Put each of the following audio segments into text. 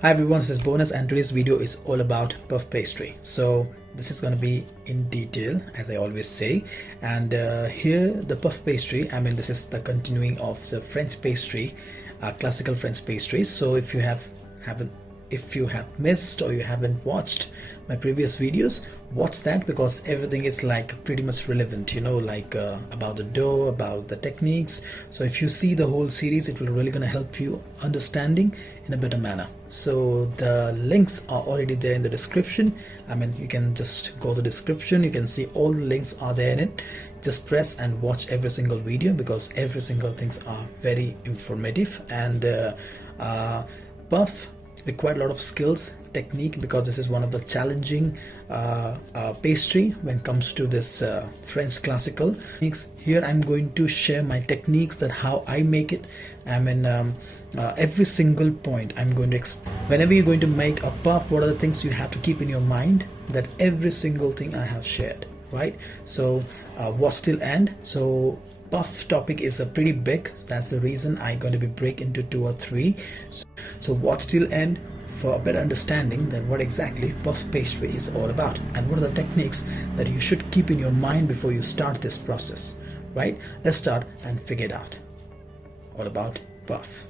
Hi everyone, this is Bonus and today's video is all about puff pastry. So this is going to be in detail as I always say, and here the puff pastry, this is the continuing of the French pastry, classical French pastries. So if you have missed or you haven't watched my previous videos, watch that, because everything is like pretty much relevant, about the dough, about the techniques. So if you see the whole series, it will really gonna help you understanding in a better manner. So the links are already there in the description. You can just go to the description, you can see all the links are there in it. Just press and watch every single video, because every single things are very informative. And puff required a lot of skills, technique, because this is one of the challenging pastry when it comes to this French classical techniques. Here I'm going to share my techniques, that how I make it. Every single point I'm going to whenever you're going to make a puff, what are the things you have to keep in your mind, that every single thing I have shared, right? So watch till end. So puff topic is a pretty big, that's the reason I'm going to be break into 2 or 3. So watch till end for a better understanding that what exactly puff pastry is all about, and what are the techniques that you should keep in your mind before you start this process, right? Let's start and figure it out all about puff.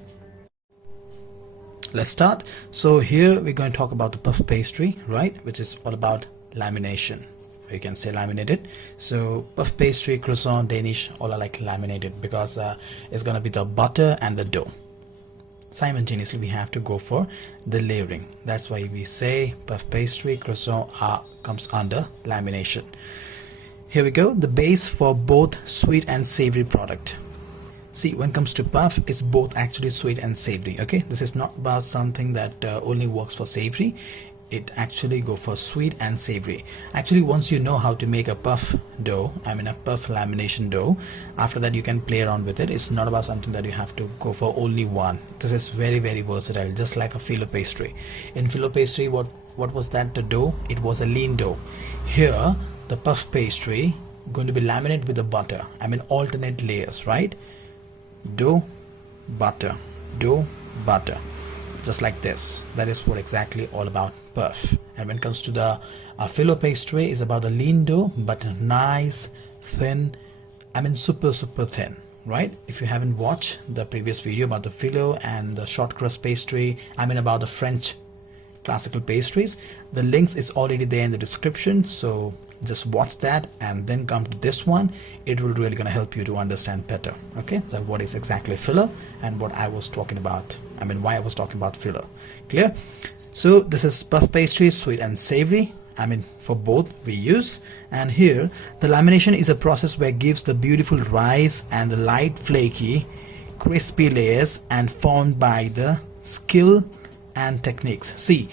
Let's start. So here we're going to talk about the puff pastry, right, which is all about lamination. You can say laminated. So puff pastry, croissant, Danish, all are like laminated, because it's going to be the butter and the dough. Simultaneously we have to go for the layering. That's why we say puff pastry, croissant comes under lamination. Here we go, the base for both sweet and savory product. See, when it comes to puff, it's both actually sweet and savory. Okay, this is not about something that only works for savory. It actually go for sweet and savory. Actually, once you know how to make a puff dough, a puff lamination dough, after that you can play around with it. It's not about something that you have to go for only one. This is very, very versatile, just like a Phyllo pastry. In Phyllo pastry, what was that, the dough? It was a lean dough. Here the puff pastry going to be laminated with the butter. Alternate layers, right? Dough, butter, dough, butter, just like this. That is what exactly all about puff. And when it comes to the Phyllo pastry, is about the lean dough, but nice thin, super thin, right? If you haven't watched the previous video about the Phyllo and the short crust pastry, about the French classical pastries, the links is already there in the description. So just watch that and then come to this one. It will really gonna help you to understand better. Okay, so what is exactly Phyllo and what I was talking about, why I was talking about Phyllo. Clear? So this is puff pastry, sweet and savory. For both we use. And here the lamination is a process where it gives the beautiful rise and the light flaky crispy layers, and formed by the skill and techniques. See,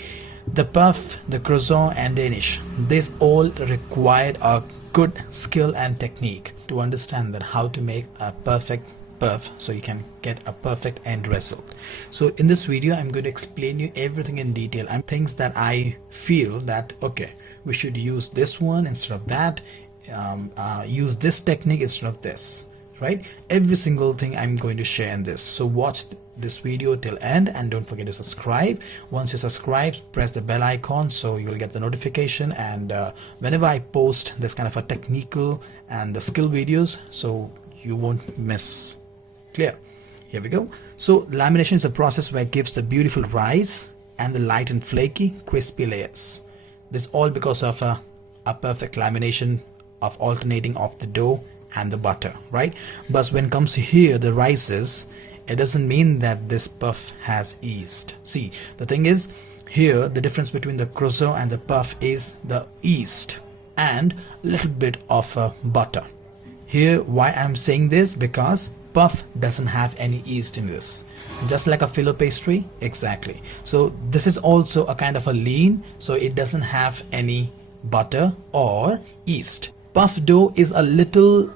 the puff, the croissant and Danish, this all required a good skill and technique to understand that how to make a perfect puff, so you can get a perfect end result. So in this video I'm going to explain you everything in detail, and things that I feel that okay, we should use this one instead of that, use this technique instead of this, right? Every single thing I'm going to share in this. So watch this video till end, and don't forget to subscribe. Once you subscribe, press the bell icon so you will get the notification, and whenever I post this kind of a technical and the skill videos, so you won't miss. Clear? Here we go. So lamination is a process where it gives the beautiful rise and the light and flaky crispy layers. This all because of a perfect lamination of alternating of the dough and the butter, right? But when it comes to here the rises, it doesn't mean that this puff has yeast. See, the thing is, here the difference between the croissant and the puff is the yeast and a little bit of butter. Here why I'm saying this, because puff doesn't have any yeast in this, just like a Phyllo pastry. Exactly. So this is also a kind of a lean, so it doesn't have any butter or yeast. Puff dough is a little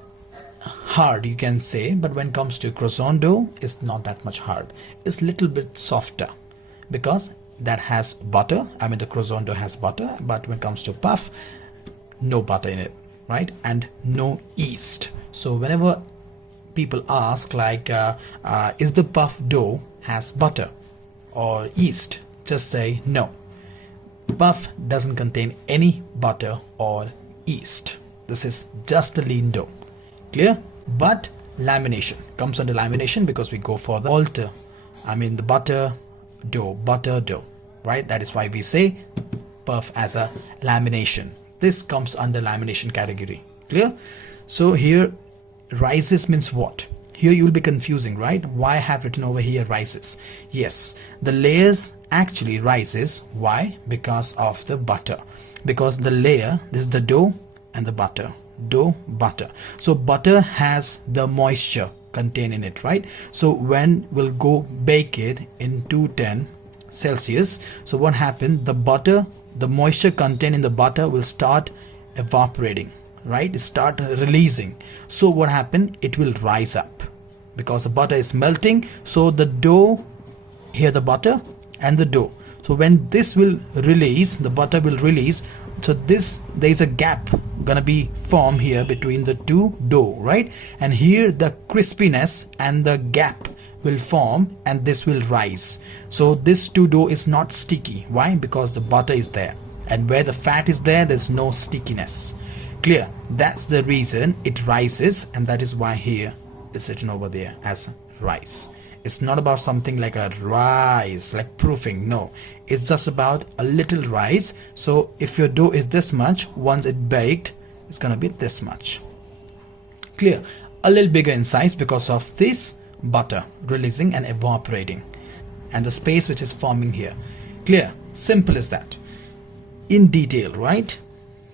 hard, you can say, but when it comes to croissant dough, it's not that much hard. It's a little bit softer because that has butter. The croissant dough has butter, but when it comes to puff, no butter in it, right? And no yeast. So whenever people ask like is the puff dough has butter or yeast, just say no. Puff doesn't contain any butter or yeast. This is just a lean dough. Clear? But lamination comes under lamination because we go for the the butter dough, right? That is why we say puff as a lamination. This comes under lamination category. Clear? So here rises means what? Here you'll be confusing, right? Why I have written over here rises? Yes, the layers actually rises. Why? Because of the butter. Because the layer, this is the dough and the butter. Dough, butter. So butter has the moisture contained in it, right? So when we'll go bake it in 210 Celsius, so what happened? The butter, the moisture contained in the butter will start evaporating, right? It start releasing. So what happened? It will rise up because the butter is melting. So the dough, here the butter and the dough. So when this will release, the butter will release. So this, there is a gap gonna be formed here between the two dough, right? And here the crispiness and the gap will form and this will rise. So this two dough is not sticky. Why? Because the butter is there, and where the fat is there, there's no stickiness. Clear? That's the reason it rises, and that is why here it's written over there as rise. It's not about something like a rise, like proofing. No, it's just about a little rise. So if your dough is this much, once it baked, it's gonna be this much. Clear? A little bigger in size because of this butter releasing and evaporating and the space which is forming here. Clear? Simple as that. In detail, right?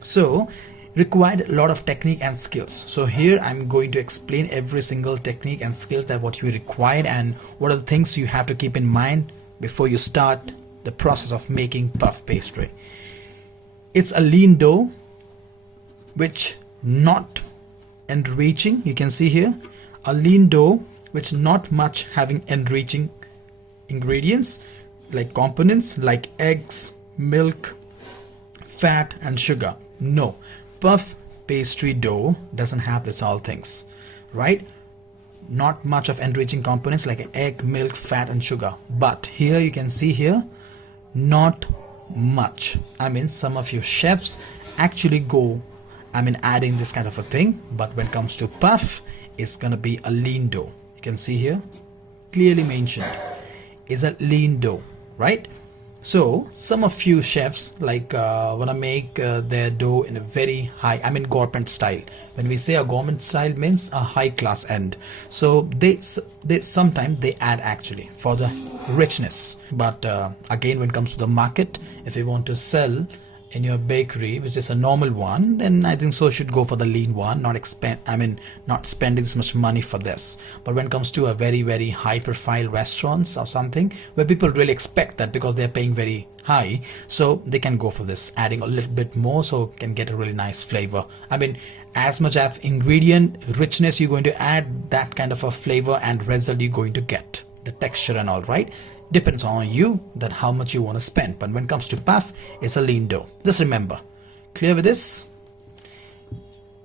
So required a lot of technique and skills. So here I'm going to explain every single technique and skills that what you required and what are the things you have to keep in mind before you start the process of making puff pastry. It's a lean dough which not enriching. You can see here a lean dough which not much having enriching ingredients like components like eggs, milk, fat and sugar. No, puff pastry dough doesn't have this all things, right? Not much of enriching components like egg, milk, fat and sugar. But here you can see here, not much. Some of your chefs actually go adding this kind of a thing, but when it comes to puff, it's gonna be a lean dough. You can see here clearly mentioned is a lean dough, right? So some of you chefs like wanna make their dough in a very high, government style. When we say a government style means a high class end. So they sometimes they add actually for the richness. But again, when it comes to the market, if you want to sell in your bakery, which is a normal one, then I think so should go for the lean one, not spending this much money for this. But when it comes to a very, very high profile restaurants or something where people really expect that because they're paying very high, so they can go for this, adding a little bit more so can get a really nice flavor. As much of ingredient richness you're going to add, that kind of a flavor and result you're going to get, the texture and all, right? Depends on you that how much you want to spend. But when it comes to puff, it's a lean dough. Just remember, clear with this?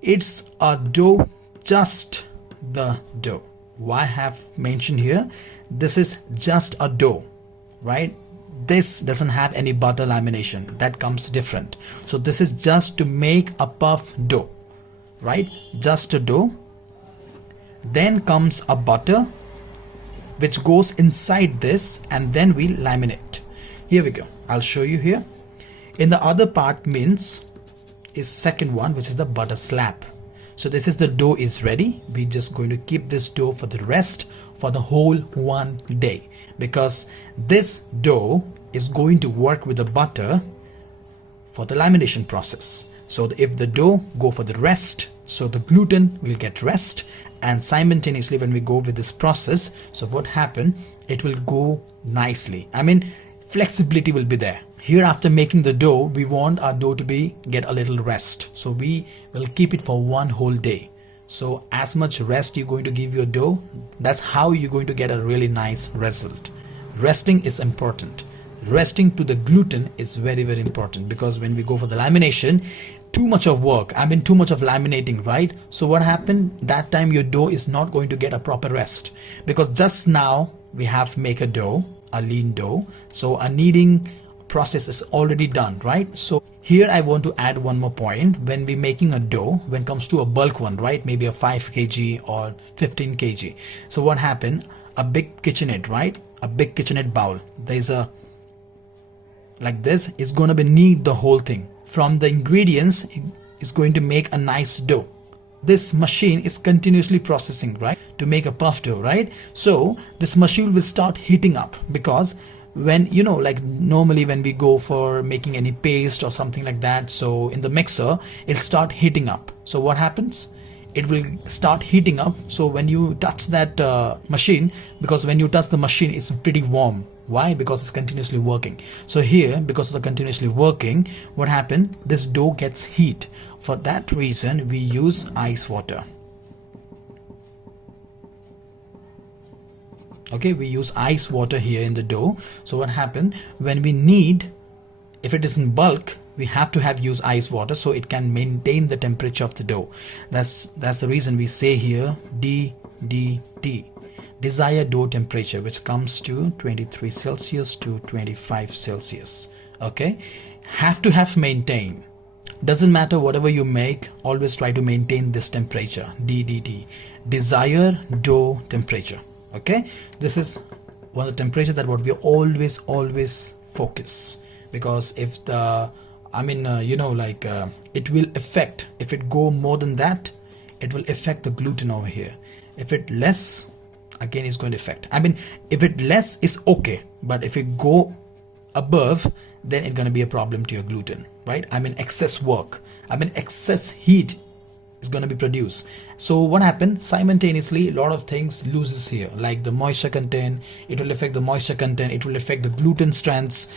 It's a dough, just the dough. Why I have mentioned here, this is just a dough, right? This doesn't have any butter lamination. That comes different. So this is just to make a puff dough, right? Just a dough. Then comes a butter which goes inside this, and then we laminate. Here we go. I'll show you here. In the other part means is second one, which is the butter slab. So this is the dough is ready. We're just going to keep this dough for the rest for the whole 1 day, because this dough is going to work with the butter for the lamination process. So if the dough go for the rest, so the gluten will get rest, and simultaneously when we go with this process, so what happen, it will go nicely. Flexibility will be there. Here after making the dough, we want our dough to get a little rest. So we will keep it for 1 whole day. So as much rest you're going to give your dough, that's how you're going to get a really nice result. Resting is important. Resting to the gluten is very, very important, because when we go for the lamination, too much of work, too much of laminating, right? So what happened, that time your dough is not going to get a proper rest, because just now we have make a dough, a lean dough, so a kneading process is already done, right? So here I want to add one more point. When we're making a dough, when it comes to a bulk one, right, maybe a 5 kg or 15 kg, so what happened, a big kitchenette, right, a big kitchenette bowl, there's a like this is going to be knead the whole thing. From the ingredients is going to make a nice dough. This machine is continuously processing, right, to make a puff dough, right? So this machine will start heating up, because when like normally when we go for making any paste or something like that, so in the mixer it'll start heating up. So what happens, it will start heating up. So when you touch that machine, because when you touch the machine it's pretty warm. Why? Because it's continuously working. So here, because of the continuously working, what happened, this dough gets heat. For that reason we use ice water. Okay, we use ice water here in the dough. So what happened, when we knead, if it is in bulk, we have to have use ice water so it can maintain the temperature of the dough. That's the reason we say here DDT, desired dough temperature, which comes to 23 Celsius to 25 Celsius. Okay, have to have maintain. Doesn't matter whatever you make, always try to maintain this temperature, DDT, desired dough temperature. Okay, this is one of the temperature that what we always focus, because if the it will affect, if it go more than that, it will affect the gluten over here. If it less, again is going to affect. If it less is okay, but if it go above, then it's going to be a problem to your gluten, right? Excess work, excess heat is going to be produced. So what happened, simultaneously a lot of things loses here, like the moisture content, it will affect the moisture content, it will affect the gluten strengths.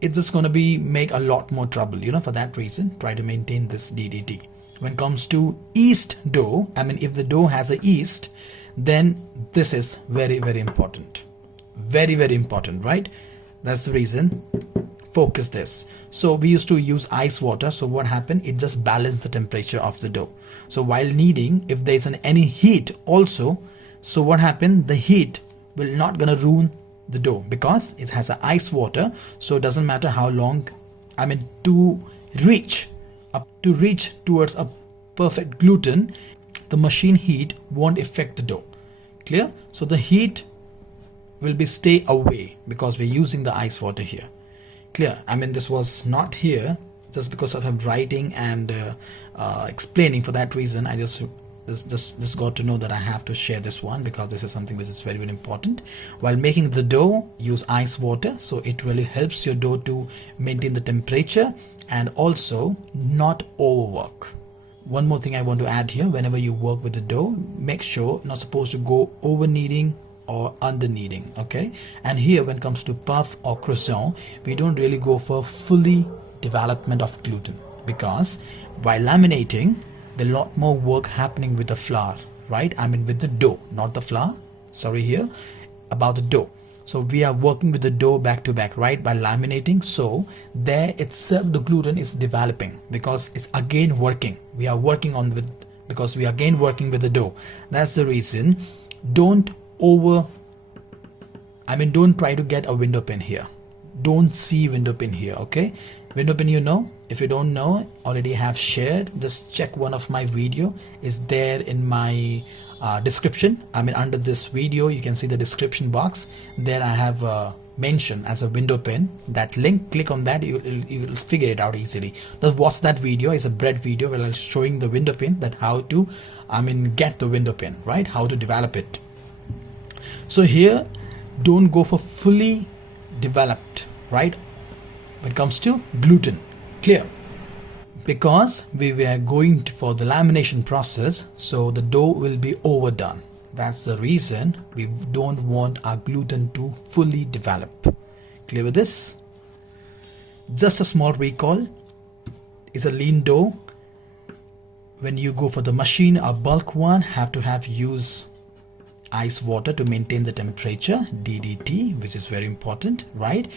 It's just going to be make a lot more trouble. For that reason, try to maintain this DDT. When it comes to yeast dough, if the dough has a yeast, then this is very important, very important, right? That's the reason, focus this. So we used to use ice water. So what happened, it just balanced the temperature of the dough. So while kneading, if there's any heat also, so what happened, the heat will not gonna ruin the dough, because it has a ice water. So it doesn't matter how long, to reach towards a perfect gluten, the machine heat won't affect the dough. Clear? So the heat will be stay away, because we're using the ice water here. Clear? This was not here just because of I'm writing and explaining. For that reason, I just got to know that I have to share this one, because this is something which is very important. While making the dough, use ice water, so it really helps your dough to maintain the temperature and also not overwork. One more thing I want to add here, whenever you work with the dough, make sure not supposed to go over kneading or under kneading. Okay, and here when it comes to puff or croissant, we don't really go for fully development of gluten, because by laminating, there's a lot more work happening with the flour, right? With the dough, not the flour, sorry, here about the dough. So we are working with the dough back to back, right, by laminating. So there itself the gluten is developing, because it's again working, we are working on with, because we are again working with the dough. That's the reason, don't try to get a window pin here, don't see window pin here. Okay, window pin, if you don't know, already have shared, just check one of my video, is there in my description. Under this video you can see the description box, there I have mentioned as a window pin, that link, click on that, you will figure it out easily. Just watch that video, is a bread video where I'm showing the window pin, that how to get the window pin, right, how to develop it. So here, don't go for fully developed, right, when it comes to gluten. Clear? Because we were going for the lamination process, so the dough will be overdone. That's the reason we don't want our gluten to fully develop. Clear with this? Just a small recall, is a lean dough. When you go for the machine, a bulk one, have to have use ice water to maintain the temperature, DDT, which is very important, right?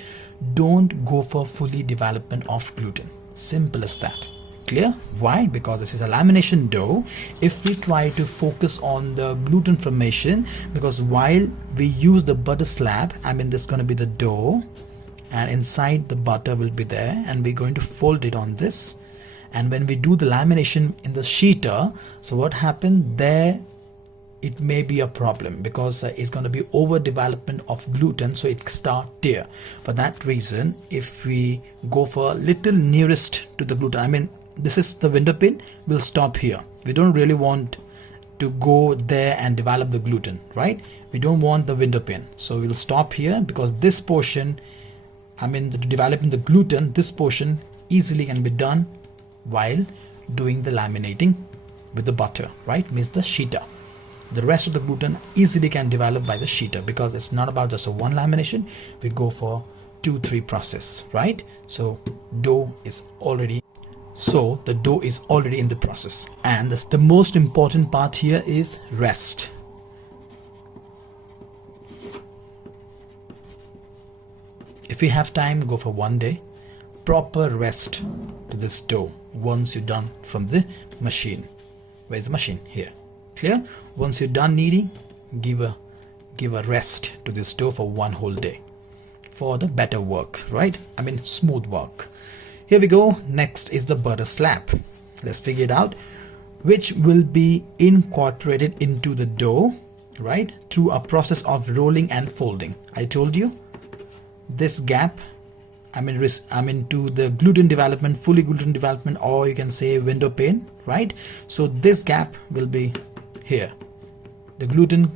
Don't go for fully development of gluten. Simple as that. Clear? Why? Because this is a lamination dough. If we try to focus on the gluten formation, because while we use the butter slab, I mean, this is going to be the dough, and inside the butter will be there, and we're going to fold it on this. And when we do the lamination in the sheeter, so what happened there, it may be a problem because it's going to be overdevelopment of gluten, so it start tear. For that reason, if we go for a little nearest to the gluten, I mean, this is the window pin, we'll stop here. We don't really want to go there and develop the gluten, right? We don't want the window pin, so we'll stop here, because this portion, I mean, developing the gluten, this portion easily can be done while doing the laminating with the butter, right? Means the sheeter. The rest of the gluten easily can develop by the sheeter, because it's not about just a one lamination. We go for 2-3 process, right? So the dough is already in the process. And the most important part here is rest. If you have time, go for 1 day. Proper rest to this dough once you're done from the machine. Where's the machine? Here. Clear? Once you're done kneading, give a rest to this dough for 1 whole day for the better work, right? I mean, smooth work. Here we go. Next is the butter slab. Let's figure it out, which will be incorporated into the dough, right, through a process of rolling and folding. I told you this gap, I mean to the gluten development, fully gluten development, or you can say window pane, right? So this gap will be here. The gluten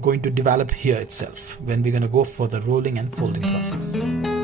going to develop here itself when we're going to go for the rolling and folding process.